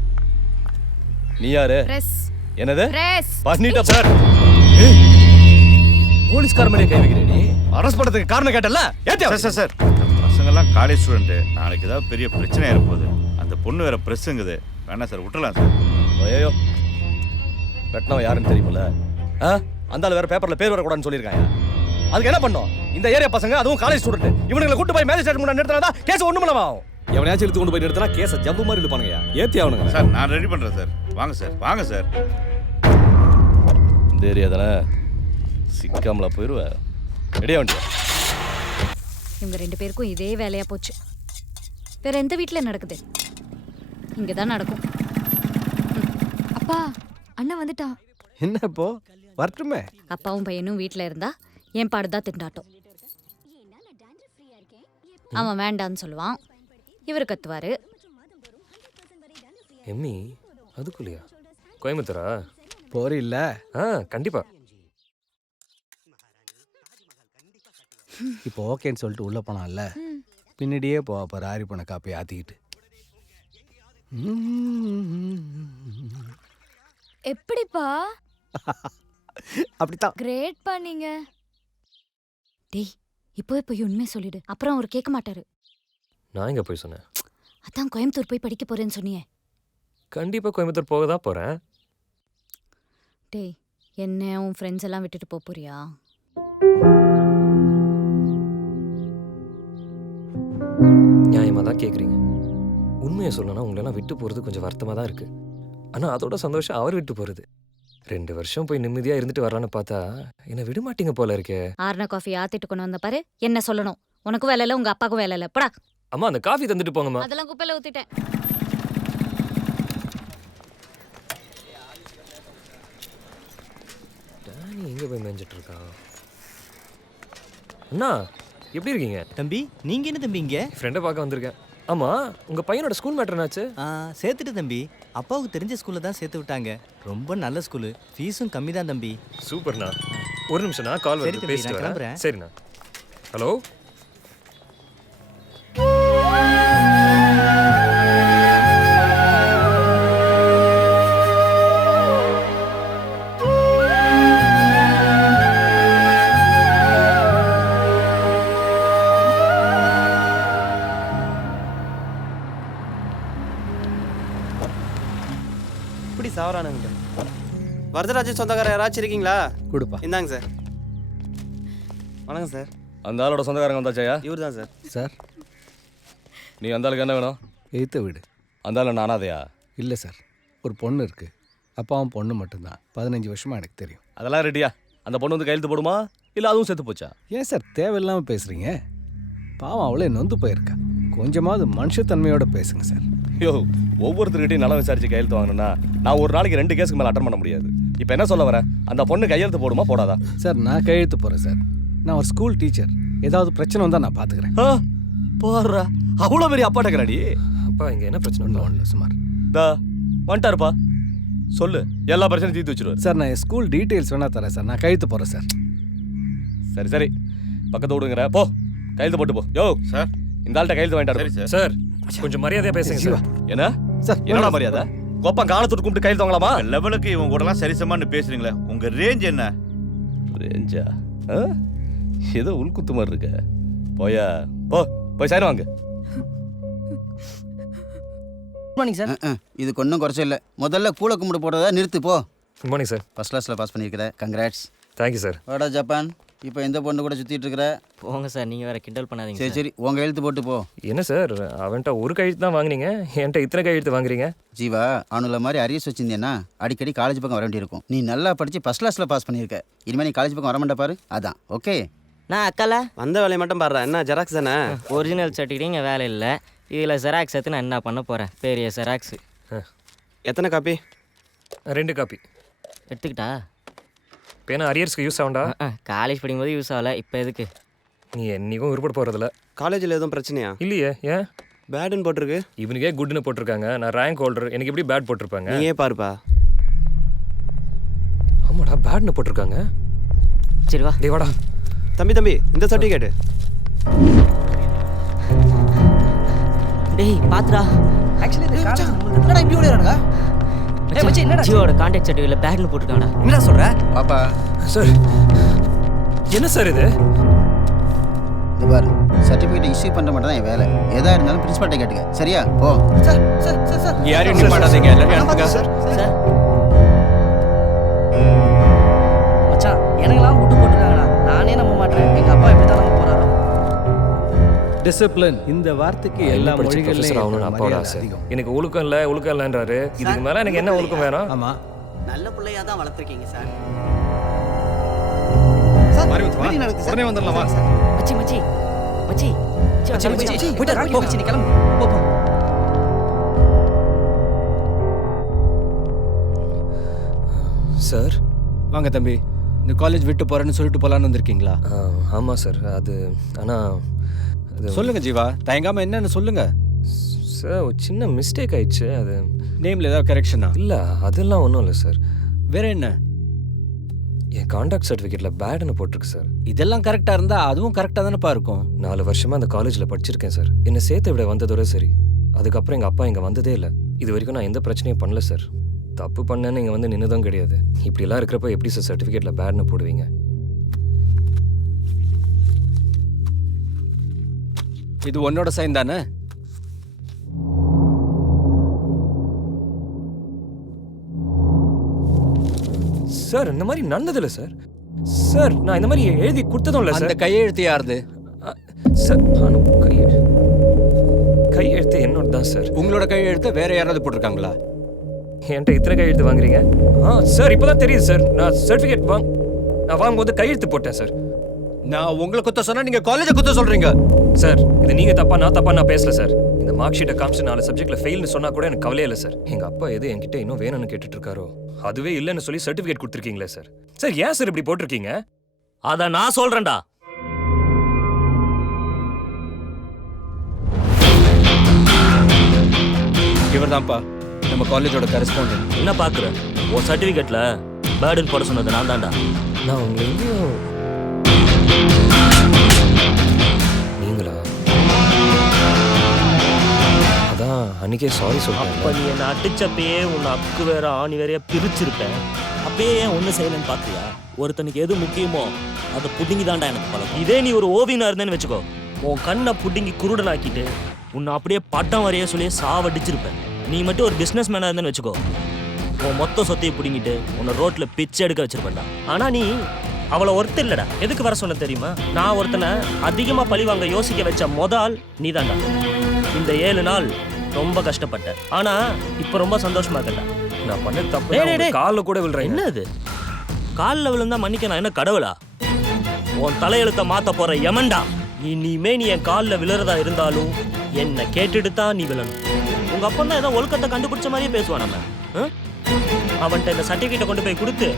நீ யாரு? பிரஸ். என்னது? பிரஸ். பண்ணிட்ட சார். போலீஸ்கார மேலே கை வைக்கிறே நீ. அரெஸ்ட் பண்ணதுக்கு காரணம் கேட்டல? ஏத்தியா? சார் சார் பசங்கெல்லாம் காலேஜ் ஸ்டூடெண்ட்டு, நாளைக்கு ஏதாவது பெரிய பிரச்சனையாக இருப்போது. அந்த பொண்ணு வேற ப்ரெஸ்ஸுங்குது. வேணாம் சார், விட்டுலாம் சார். ஐயோ, வெட்டினவன் யாருன்னு தெரியுமில்ல? அந்த ஆள் வேற பேப்பரில் பேர் வரக்கூடாதுன்னு சொல்லியிருக்காங்க. அதுக்கு என்ன பண்ணோம்? இந்த ஏரியா பசங்க, அதுவும் காலேஜ் ஸ்டூடெண்ட், இவனுங்களை கூட்டு போய் மேஜிஸ்ட்ரேட் முன்னாடி நிறுத்தினா கேஸ் ஒண்ணுமில்லமா ஆகும். எவனையாச்சும் இழுத்து கொண்டு போய் நிறுத்தினா கேஸை ஜம்பு மாதிரி இழுப்பானுங்க. ஏத்தி அவனுங்க. சார் நான் ரெடி பண்ணுறேன் சார். வாங்க சார், வாங்க சார். இந்த ஏரியா தானே, சிக்காமலா போயிடுவேன். ரெடியா வண்டியா? இவங்க 2 பேருக்கும் இதே வேலையா போச்சு. வேற எந்த வீட்டில் நடக்குது? இங்கே தான் நடக்கும். அப்பா அண்ணன் வந்துட்டா. என்ன இப்போ வரட்டுமே? அப்பாவும் பையனும் வீட்டில் இருந்தா என் பாடுதான் திண்டாட்டம். அவன் வேண்டான்னு சொல்லுவான், இவர் கத்துவாரு. எம்மி அதுக்குள்ளையா? கோயம்புத்தூரா போறீல்ல? கண்டிப்பா. இப்போ ஓகேன்னு சொல்லிட்டு உள்ள போனான்ல, பின்னாடியே போவா பாரு ஆரி பண்ண காப்பி ஆத்திக்கிட்டு. எப்படிப்பா? அப்படித்தான். கிரேட் பண்ணீங்க. டேய், இப்போ போய் உண்மை சொல்லிடு, அப்புறம் அவர் கேட்க மாட்டாரு. நான் எங்க போய் சொன்னேன்? அதான் கோயம்புத்தூர் போய் படிக்க போறேன்னு சொன்னியே. கண்டிப்பா கோயம்புத்தூர் போக தான் போறேன். டேய், என்ன உன் ஃப்ரெண்ட்ஸ் எல்லாம் விட்டுட்டு போறியா? நியாயமாக தான் கேட்குறீங்க. உண்மையை சொல்லணும்னா உங்களெல்லாம் விட்டு போகிறது கொஞ்சம் வருத்தமாக தான் இருக்குது. ஆனால் அதோட சந்தோஷம் அவர் விட்டு போகிறது. 2 வருஷம் போய் நிம்மதியாக இருந்துட்டு வரலான்னு பார்த்தா என்னை விட மாட்டீங்க போல இருக்கே. ஆறுன காஃபி ஆத்திட்டு கொண்டு வந்த பாரு, என்ன சொல்லணும்? உனக்கும் வேலை இல்லை, உங்க அப்பாவுக்கும் வேலை இல்லை. படா. அம்மா அந்த காஃபி தந்துட்டு போங்கம்மா. அதெல்லாம் குப்பையில ஊத்திட்டேன். டேனி எங்கே போய் மேய்ஞ்சிட்டு இருக்கான்? அண்ணா எப்படி இருக்கீங்க? தம்பி, நீங்க என்ன தம்பி இங்க? ஃப்ரெண்டை பார்க்க வந்திருக்கேன். ஆமாம், உங்கள் பையனோட ஸ்கூல் மேட்டர் என்னாச்சு? சேர்த்துட்டு தம்பி. அப்பாவுக்கு தெரிஞ்ச ஸ்கூலில் தான் சேர்த்து விட்டாங்க. ரொம்ப நல்ல ஸ்கூலு, ஃபீஸும் கம்மி தான் தம்பி. சூப்பர்ண்ணா. ஒரு நிமிஷம்ண்ணா, கால் சரி வந்து தம்பி, பேசிட்டு நான் வரேன். கிளம்புறேன். சரிண்ணா. ஹலோ. இப்படி சாவரானுங்க. வரதராஜன் சொந்தக்காரர் யாராச்சும் இருக்கீங்களா? கொடுப்பா. இந்தாங்க சார். வணக்கம் சார். அந்த ஆளோட சொந்தக்காரங்க வந்தாச்சாயா? இவர் தான் சார். சார், நீ அந்த ஆளுக்கு என்ன வேணும்? எய்த்த வீடு. அந்த ஆள் நானாதையா? இல்லை சார், ஒரு பொண்ணு இருக்கு. அப்பாவும் பொண்ணு மட்டும்தான். 15 வருஷமா எனக்கு தெரியும். அதெல்லாம் ரெடியா? அந்த பொண்ணு வந்து கையெழுத்து போடுமா, இல்லை அதுவும் செத்து போச்சா? ஏன் சார் தேவையில்லாமல் பேசுறீங்க? பாவம் அவளே நொந்து போயிருக்கா. கொஞ்சமாவது மனுஷத்தன்மையோட பேசுங்க சார். யோ, ஒவ்வொருத்தருக்கிட்டையும் நலம் விசாரிச்சு கையெழுத்து வாங்கணும்னா நான் ஒரு நாளைக்கு 2 கேஸுக்கு மேலே அட்டன் பண்ண முடியாது. இப்போ என்ன சொல்ல வரேன்? அந்த பொண்ணு கையெழுத்து போடுமா போடாதா? சார், நான் கையெழுத்து போகிறேன் சார். நான் ஒரு ஸ்கூல் டீச்சர். ஏதாவது பிரச்சனை வந்தால் நான் பார்த்துக்கிறேன். போடுறா, அவ்வளோ பெரிய அப்பாட்டக்கிறாடி. அப்பா இங்கே என்ன பிரச்சனை? ஒன்றும் சுமார் வந்துட்டாருப்பா. சொல்லு, எல்லா பிரச்சனையும் தீர்த்து வச்சிருவாரு. சார், நான் ஸ்கூல் டீட்டெயில்ஸ் வேணா தரேன் சார். நான் கையெழுத்து போகிறேன் சார். சரி சரி, பக்கத்து விடுங்கிற போ, கையெழுத்து போட்டு போ. யோ சார், இந்த ஆள்கிட்ட கையெழுத்து வாங்கிட்டாரு. சார் கொஞ்சம் மரியாதையாக பேசுங்க சார். என்ன சார், என்னடா மரியாதை? கோப்பம் காலத்துட்டு கும்பிட்டு கையெழுத்து வாங்கலாமா? லெவலுக்கு இவங்க கூடலாம் சரிசமான்னு பேசுறீங்களே, உங்க ரேஞ்ச் என்ன? ரேஞ்சா? ஏதோ உள்குத்து மாதிரி இருக்க. போயா போ, போய் சைன் வாங்க. Good morning sir. இதுக்கு ஒன்றும் குறைச்ச இல்லை. முதல்ல கூழ கும்பிட்டு போடுறதா நிறுத்து போ. Good morning sir. ஃபர்ஸ்ட் கிளாஸில் பாஸ் பண்ணியிருக்கிற, கங்க்ராட்ஸ். Thank you sir. வாடா ஜப்பான். இப்போ எந்த பொண்ணு கூட சுற்றிட்டு இருக்கிற? போங்க சார், நீங்கள் வேற கிண்டல் பண்ணாதீங்க. சரி சரி, உங்கள் எழுத்து போட்டு போ. என்ன சார், அவன்கிட்ட ஒரு கையெழுத்து தான் வாங்குனீங்க, என்கிட்ட இத்தனை கையெழுத்து வாங்குறீங்க? ஜீவா, அவனுல மாதிரி அரியஸ் வச்சிருந்தேன்னா அடிக்கடி காலேஜ் பக்கம் வர வேண்டியிருக்கும். நீ நல்லா படித்து ஃபர்ஸ்ட் கிளாஸில் பாஸ் பண்ணியிருக்க. இனிமேல் நீ காலேஜ் பக்கம் வர மாட்டே பாரு. அதான் ஓகே. நான் அக்கால வந்த வேலையை மட்டும் பாடுறா. என்ன ஜெராக்ஸ் தானே? ஒரிஜினல் சர்டிஃபிகேட் இங்கே வேலை இல்லை. இதில் ஜெராக்ஸ் எடுத்து நான் என்ன பண்ண போகிறேன்? பெரிய ஜெராக்ஸு. எத்தனை காப்பி? 2 காப்பி எடுத்துக்கிட்டா? பேனா அரியர்ஸ்க்கு யூஸ் ஆகும்டா. காலேஜ் படிக்கும்போது யூஸ் ஆகலை, இப்போ எதுக்கு? நீ என்னைக்கும் உருப்பட போகிறதில்ல. காலேஜில் எதுவும் பிரச்சனையா? இல்லையே. ஏன்? பேடுன்னு போட்டிருக்கு. இவனுக்கே குட்னு போட்டிருக்காங்க. நான் ரேங்க் ஹோல்டர், எனக்கு எப்படி பேட் போட்டிருப்பாங்க? நீயே பாருப்பா. ஆமாடா, பேட்னு போட்டிருக்காங்க. சரி வா. டேய் வாடா. தம்பி இந்த சர்டிஃபிகேட். டேய் பாத்துடா. ஆக்சுவலி என்னடா இப்படி ஓடிறானுங்க? டேய் மச்சி என்னடா? ஜியோட கான்டாக்ட் சர்டிஃபிகேட்ல பேட்னு போட்டுருக்காங்கடா. என்னடா சொல்ற? பாப்பா சார் என்ன சார் இது? இது பாரு, சர்டிஃபிகேட் இஷ்யூ பண்ணுற மட்டும் தான் என் வேலை. எதா இருந்தாலும் பிரின்சிபால்கிட்ட கேட்டுக்க. சரியா? போ. சார் சார் சார் சார் யாரையும் நிப்பாட்டாதீங்க, எல்லாரும் அனுப்புங்க. சார் மச்சான் எனக்கெல்லாம் குட்டு போட்டுருக்காங்கடா. நானே நம்ப மாட்டேன். எங்கள் அப்பா எப்படி தான் நம்ப போகிறாரோ. டிசிப்ளின் இந்த வார்த்தைக்கு எல்லா மொழிகள்லையும் ஆகணும்னு அப்பாவோட ஆசை. அதிகம். எனக்கு ஒழுக்கம் இல்லைன்றாரு. இதுக்கு மேலே எனக்கு என்ன ஒழுக்கம் வேணும்? ஆமா, நல்ல பிள்ளையா தான் வளர்த்துருக்கீங்க சார். உடனே வந்துடலாம் வா. மச்சி மச்சி மச்சி மச்சி மச்சி போய்ட்டு போ. மச்சி நீ கிளம்பு. போ போ. சார் வாங்க தம்பி. இந்த காலேஜ் விட்டு போறேன்னு சொல்லிட்டு போலான்னு வந்திருக்கீங்களா? ஆமாம் சார். அது ஆனால் அது சொல்லுங்க ஜீவா, தயங்காம என்னன்னு சொல்லுங்க. சார் ஒரு சின்ன மிஸ்டேக் ஆயிடுச்சு. அது நேம்ல ஏதாவது கரெக்ஷனா? இல்லை, அதெல்லாம் ஒன்றும் இல்லை சார். வேற என்ன? என் கான்டாக்ட் சர்டிஃபிகேட்டில் பேடுன்னு போட்டிருக்கு சார். இதெல்லாம் கரெக்டா இருந்தா அதுவும் கரெக்டா தானேப்பா இருக்கும். 4 வருஷமா அந்த காலேஜில் படிச்சிருக்கேன் சார். என்னை சேர்த்து விட வந்ததோட சரி. அதுக்கப்புறம் எங்கள் அப்பா இங்கே வந்ததே இல்லை. இது வரைக்கும் நான் எந்த பிரச்சனையும் பண்ணல சார். தப்பு பண்ணேன்னு இங்கே வந்து நின்றுதும் கிடையாது. இப்படிலாம் இருக்கிறப்ப எப்படி சார் சர்டிஃபிகேட்டில் பேட்னு போடுவீங்க? இது உன்னோட சைன் தானே? சார் இந்த மாதிரி நடந்ததில்லை சார். சார் நான் இந்த மாதிரி எழுதி கொடுத்ததும் இல்லை அந்த சார். கையெழுத்து யாருது? சார் கையெழுத்து என்னோட தான் சார். உங்களோட கையெழுத்து வேற யாராவது போட்டிருக்காங்களா? என்கிட்ட இத்தனை கையெழுத்து வாங்குறீங்க? சார் இப்போதான் தெரியுது சார். நான் சர்டிஃபிகேட் நான் வாங்கும்போது கையெழுத்து போட்டேன் சார். நான் உங்களை குத்த சொன்னா நீங்க காலேஜை குத்த சொல்றீங்க. சார் இது நீங்க தப்பா நான் பேசல சார். இந்த மார்க் ஷீட்டை காமிச்சு 4 சப்ஜெக்ட்ல ஃபெயில்னு சொன்னா கூட எனக்கு கவலையே இல்லை சார். எங்க அப்பா எது என்கிட்ட இன்னும் வேணும்னு கேட்டுட்டு இருக்காரோ அதுவே இல்லைன்னு சொல்லி சர்டிஃபிகேட் கொடுத்துருக்கீங்களே சார். சார் ஏன் சார் இப்படி போட்டிருக்கீங்க? அத நான் சொல்றேன்டா. இவர்தான்ப்பா நம்ம காலேஜோட கரஸ்பாண்டன்ட். என்ன பாக்குற? உன் சர்டிபிகேட்ல பேர்டன் போட சொன்னது நான் தான்டா. நான் உங்களை எங்கேயும் நீங்களா? அதான் அன்னைக்கே சாரி சொல்றேன். அப்ப நீ என்ன அடிச்சப்பயே உன் அக்கு வேற ஆணி வேறையா பிரிச்சிருப்பேன். அப்பயே ஏன் ஒண்ணு செய்யலன்னு பாத்தியா? ஒருத்தனுக்கு எது முக்கியமோ அதை புடுங்கி தான்டா எனக்கு பழக்கம். இதே நீ ஒரு ஓவியனா இருந்தேன்னு வச்சுக்கோ, உன் கண்ணை புடுங்கி குருடனாக்கிட்டு உன்னை அப்படியே பட்டம் வரைய சொல்லி சாவடிச்சிருப்பேன். நீ மட்டும் ஒரு பிஸ்னஸ் மேனாக இருந்தேன்னு வச்சுக்கோ, உன் மொத்த சொத்தையை பிடிங்கிட்டு உன்னை ரோட்ல பிச்சை எடுக்க வச்சிருப்பேன்டா. ஆனா நீ அவளை ஒருத்தர் இல்லடா. எதுக்கு வர சொன்ன தெரியுமா? நான் ஒருத்தனை அதிகமா பழி வாங்க யோசிக்க வச்ச முதல் நீ தான்டா. இந்த 7 நாள் ரொம்ப கஷ்டப்பட்டேன். ஆனா இப்ப ரொம்ப சந்தோஷமா இருக்கேன்டா. நான் பண்ண தப்பு காலில் கூட விழுறேன். என்ன அது? காலில் விழுந்தா மன்னிக்க நான் என்ன கடவுளா? உன் தலையெழுத்த மாத்த போற யமன்டா. இனிமே நீ என் காலில் விழுறதா இருந்தாலும் என்ன கேட்டுட்டு தான் நீ விழணும். உங்க அப்பா தான் ஏதோ ஒழுக்கத்தை கண்டுபிடிச்ச மாதிரியே பேசுவான். நம்ம அவன்கிட்ட இந்த சர்டிஃபிகேட்டை கொண்டு போய் கொடுத்து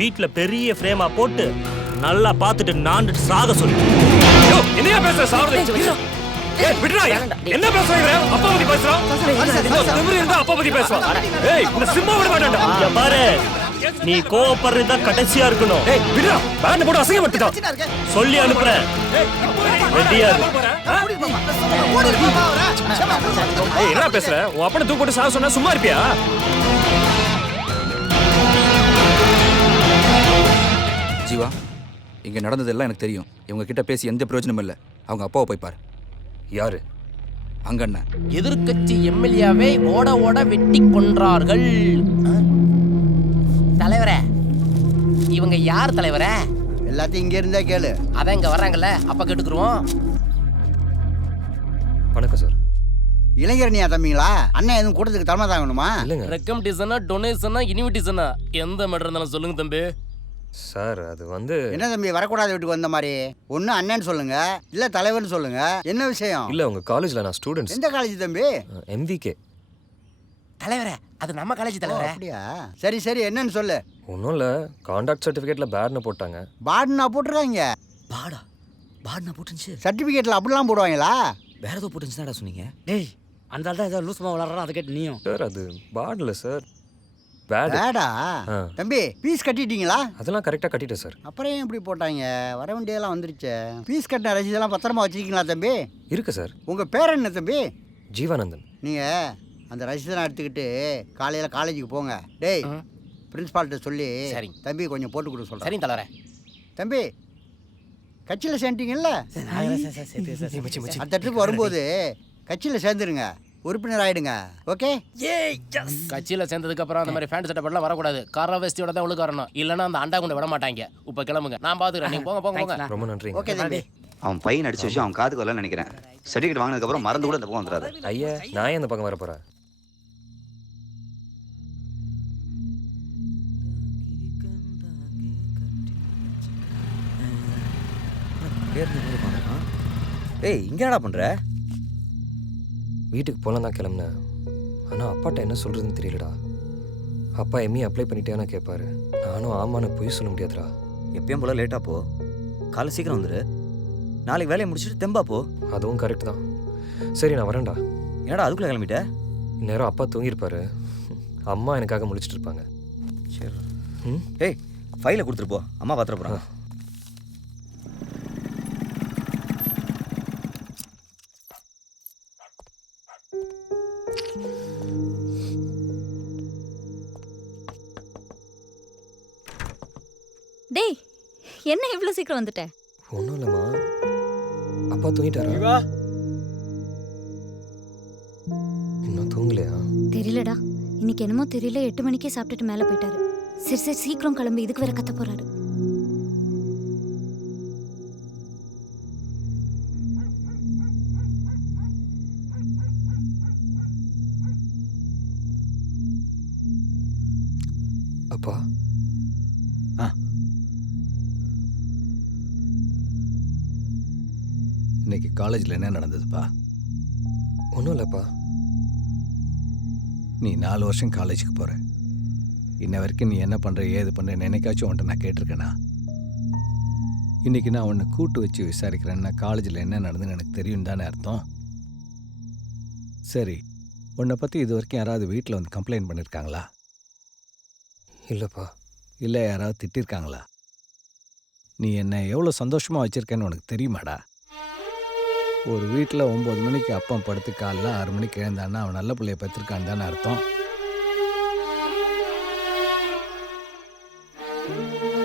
வீட்டில் பெரிய ஃப்ரேமா போட்டு நல்லா பார்த்துட்டு நான் சாக சொல்லி. என்னையா பேசுற? என்ன பேசுறீங்க? அப்பா பத்தி பேசுறான். அப்பா பத்தி பேசுவான். ஏய் உன்னை சும்மா விட மாட்டேன்டா. பாரு, நீ கோவப்படுறதா கடைசியா இருக்கணும். ஏய் விடுடா, பேண்ட் போட்டு அசிங்கப்படுத்திட்டான். சொல்லி அனுப்புறேன். ரெடியா இரு. ஏய் என்ன பேசுற? உன் அப்பனை தூக்கு போட்டு சாக சொன்னா சும்மா இருப்பியா? ஜீவா, இங்க நடந்ததெல்லாம் எனக்கு தெரியும். இவங்க கிட்ட பேசி எந்த பிரயோஜனமும் இல்லை. அவங்க அப்பாவை போய் பாரு. யாரு? அங்கண்ண எதிர்கட்சி எம்எல்ஏவை ஓட ஓட வெட்டி கொன்றார்கள். தலைவரே, இவங்க யார் தலைவரே? எல்லாத்தையும் இங்க இருந்தே கேளு. அதான் இங்க வர்றாங்கல்ல, அப்ப கேட்டுக்குருவோம். வணக்கம் சார். இளைஞரணியா தம்பிங்களா? அண்ணன் எதுவும் கூட்டத்துக்கு தலைமை தாங்கணுமா? ரெக்கமெண்டேஷனா, டொனேஷனா, இன்விடேஷனா எந்த மேட்டர் இருந்தாலும் சொல்லுங்க தம்பி. சார் அது வந்து என்ன தம்பி வரக்கூடாத வீட்டுக்கு வந்த மாதிரி? ஒன்று அண்ணன் சொல்லுங்க, இல்லை தலைவர்னு சொல்லுங்க. என்ன விஷயம்? இல்லை உங்கள் காலேஜில் நான் ஸ்டூடெண்ட்ஸ். எந்த காலேஜ் தம்பி? MVK. தலைவரே அது நம்ம காலேஜ் தலைவரே. அப்படியா? சரி சரி, என்னன்னு சொல்லு. ஒன்றும் இல்லை, கான்டாக்ட் சர்டிஃபிகேட்டில் பேட்னு போட்டாங்க. பாடுனா போட்டுருக்காங்க. பாடுனா போட்டுருந்துச்சு. சர்டிஃபிகேட்டில் அப்படிலாம் போடுவாங்களா? வேற ஏதோ போட்டுருந்துச்சுடா சொன்னீங்க. டேய் அந்த ஆள் தான் ஏதோ லூஸ்மா விளாட்றான், அதை கேட்டு நீயும். சார் அது பாடில் சார், பேட். பேடா? தம்பி ஃபீஸ் கட்டிட்டீங்களா? அதெல்லாம் கரெக்டாக கட்டிட்டேன் சார். அப்புறம் ஏன் இப்படி போட்டாங்க? வர வேண்டியதெல்லாம் வந்துருச்சு. ஃபீஸ் கட்டின ரசீதெல்லாம் பத்திரமா வச்சிருக்கீங்களா தம்பி? இருக்கு சார். உங்கள் பேர் என்ன தம்பி? ஜீவானந்தன். நீங்கள் அந்த ரசீதெல்லாம் எடுத்துக்கிட்டு காலையில் காலேஜுக்கு போங்க. டேய் பிரின்ஸ்பால்கிட்ட சொல்லி தம்பி கொஞ்சம் போட்டு கொடுக்க சொல்கிறேன். சரிங்க தலைவரே. தம்பி கட்சியில் சேர்ந்துட்டீங்கல்ல? அடுத்த ட்ரிப் வரும்போது கட்சியில் சேர்ந்துருங்க, உறுப்பினர் ஆயிடுங்க. ஓகே? கட்சியில சேர்ந்ததுக்கு அப்புறம் அந்த மாதிரி ஃபேண்ட் செட்டப் எல்லாம் வரக்கூடாது. காரா வெஸ்டியோட தான் உள்ள வரணும், இல்லைன்னா அந்த அண்டா கொண்டு விட மாட்டாங்க. இப்போ கிளம்புங்க, நான் பாத்துக்கிறேன். நீங்க போங்க போங்க போங்க. ரொம்ப நன்றி. ஓகே தம்பி. அவன் பையன் அடிச்ச விஷயம் அவன் காதுக்கு வரலன்னு நினைக்கிறேன். சர்டிஃபிகேட் வாங்கினதுக்கு அப்புறம் மறந்து கூட இந்த பக்கம் வந்துடாது. ஐயா நான் ஏன் இந்த பக்கம் வர போகிறேன்? ஏய் இங்க என்னடா பண்ற? வீட்டுக்கு போகலாம் தான் கிளம்புனேன். ஆனால் அப்பாட்ட என்ன சொல்கிறதுன்னு தெரியலடா. அப்பா எம்இ அப்ளை பண்ணிட்டேன்னு கேட்பாரு. நானும் ஆமான்னு போய் சொல்ல முடியாதுடா. எப்பயும் போல லேட்டா போ, காலை சீக்கிரம் வந்துரு. நாளைக்கு வேலையை முடிச்சுட்டு தெம்பா போ. அதுவும் கரெக்ட் தான். சரி நான் வரேன்டா. என்னடா அதுக்குள்ளே கிளம்பிட்ட? இந்நேரம் அப்பா தூங்கியிருப்பாரு, அம்மா எனக்காக முடிச்சுட்டு இருப்பாங்க. சரி. ஏய் ஃபைலை கொடுத்துட்டு போ, அம்மா பார்த்துட போகிறாங்க. டேய் என்ன இவ்வளோ சீக்கிரம் வந்துட்ட? ஒன்றும் இல்லைம்மா, அப்பா தூங்கிட்டாரா? இன்னும் தூங்கலையா? தெரியலடா, இன்னைக்கு என்னமோ தெரியல, 8 மணிக்கே சாப்பிட்டுட்டு மேலே போயிட்டாரு. சரி சரி சீக்கிரம் கிளம்பி, இதுக்கு வேற கத்த போறாரு. அப்பா இன்னைக்கு காலேஜில் என்ன நடந்ததுப்பா? ஒன்றும் இல்லைப்பா. நீ 4 வருஷம் காலேஜுக்கு போகிற. இன்ன வரைக்கும் நீ என்ன பண்ணுற ஏது பண்ணுற என்னைக்காச்சும் உன்ட்ட நான் கேட்டிருக்கேனா? இன்றைக்கி நான் உன்னை கூட்டு வச்சு விசாரிக்கிறேன்னா காலேஜில் என்ன நடந்துன்னு எனக்கு தெரியும் தானே அர்த்தம்? சரி, உன்னை பற்றி இது வரைக்கும் யாராவது வீட்டில் வந்து கம்ப்ளைண்ட் பண்ணியிருக்காங்களா? இல்லைப்பா. இல்லை யாராவது திட்டிருக்காங்களா? நீ என்னை எவ்வளோ சந்தோஷமாக வச்சுருக்கேன்னு உனக்கு தெரியுமாடா? ஒரு வீட்டில் 9 மணிக்கு அப்பம் படுத்து காலைல 6 மணிக்கு எழுந்தான்னா அவன் நல்ல பிள்ளைய பெற்றிருக்கான்னு தானே அர்த்தம்?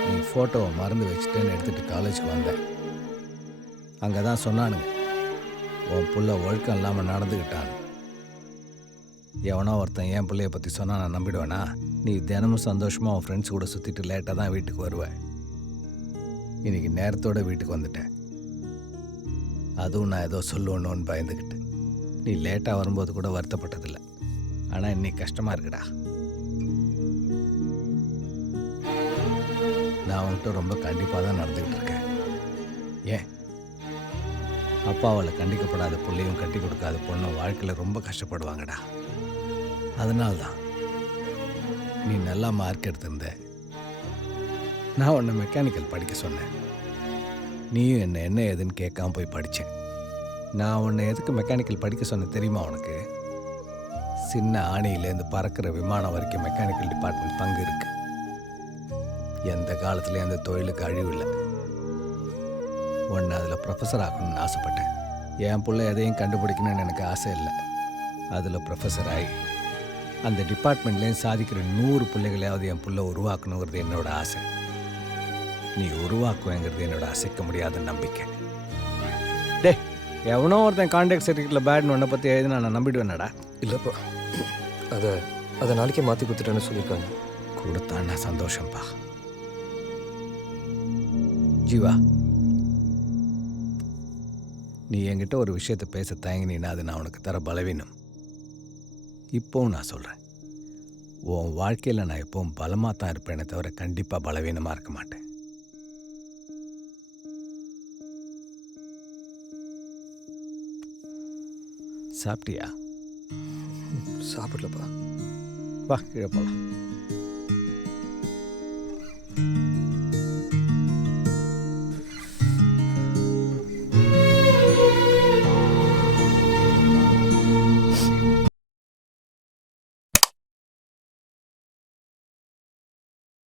நீ ஃபோட்டோவை மறந்து வச்சுட்டேன்னு எடுத்துகிட்டு காலேஜுக்கு வந்தேன். அங்கே தான் சொன்னானுங்க உன் புள்ள ஒழுக்கம் இல்லாமல் நடந்துக்கிட்டான். எவனோ ஒருத்தன் என் பிள்ளைய பற்றி சொன்னால் நான் நம்பிடுவேனா? நீ தினமும் சந்தோஷமாக உன் ஃப்ரெண்ட்ஸ் கூட சுற்றிட்டு லேட்டாக தான் வீட்டுக்கு வருவேன். இன்னைக்கு நேரத்தோட வீட்டுக்கு வந்துட்டேன். அதுவும் நான் ஏதோ சொல்லணும்னு பயந்துக்கிட்டேன். நீ லேட்டாக வரும்போது கூட வருத்தப்பட்டதில்லை. ஆனால் இன்னைக்கு கஷ்டமாக இருக்குடா. நான் உன்கிட்ட ரொம்ப கண்டிப்பாக தான் நடந்துக்கிட்டு இருக்கேன். ஏன் அப்பாவால் கண்டிக்கப்படாத பிள்ளையும் கட்டி கொடுக்காத பொண்ணும் வாழ்க்கையில் ரொம்ப கஷ்டப்படுவாங்கடா. அதனால்தான் நீ நல்லா மார்க் எடுத்திருந்த. நான் உன்னை மெக்கானிக்கல் படிக்க சொன்னேன். நீயும் என்ன ஏதுன்னு கேட்காம போய் படித்தேன். நான் உன்னை எதுக்கு மெக்கானிக்கல் படிக்க சொன்ன தெரியுமா உனக்கு? சின்ன ஆணியிலேருந்து பறக்கிற விமானம் வரைக்கும் மெக்கானிக்கல் டிபார்ட்மெண்ட் பங்கு இருக்கு. எந்த காலத்துலேயும் அந்த தொழிலுக்கு அழிவு இல்லை. உன்னை அதில் ப்ரொஃபஸர் ஆகணும்னு ஆசைப்பட்டேன். என் பிள்ளை எதையும் கண்டுபிடிக்கணும்னு எனக்கு ஆசை இல்லை. அதில் ப்ரொஃபஸர் ஆகி அந்த டிபார்ட்மெண்ட்லேயும் சாதிக்கிற 100 பிள்ளைகளையாவது என் பிள்ளை உருவாக்கணுங்கிறது என்னோட ஆசை. நீ உருவாக்குவேங்கிறது என்னோட அசைக்க முடியாத நம்பிக்கை. டே எவனோ ஒருத்தன் கான்டாக்ட் சர்டிஃபிகேட்டில் பேட்னு உன்னை பற்றி எழுதுனா நான் நம்பிடுவேனடா? இல்லைப்பா, அதை நாளைக்கே மாற்றி கொடுத்துட்டேன்னு சொல்லியிருக்காங்க. கொடுத்தான்னா சந்தோஷம்ப்பா. ஜீவா, நீ என்கிட்ட ஒரு விஷயத்தை பேச தயங்கினீன்னா அது நான் உனக்கு தர பலவீனம். இப்போவும் நான் சொல்கிறேன், உன் வாழ்க்கையில் நான் எப்பவும் பலமாக தான் இருப்பேனே தவிர கண்டிப்பாக பலவீனமாக இருக்க மாட்டேன். சாப்பிட்டியா? சாப்பிடலப்பா. வா கீழே போகலாம்.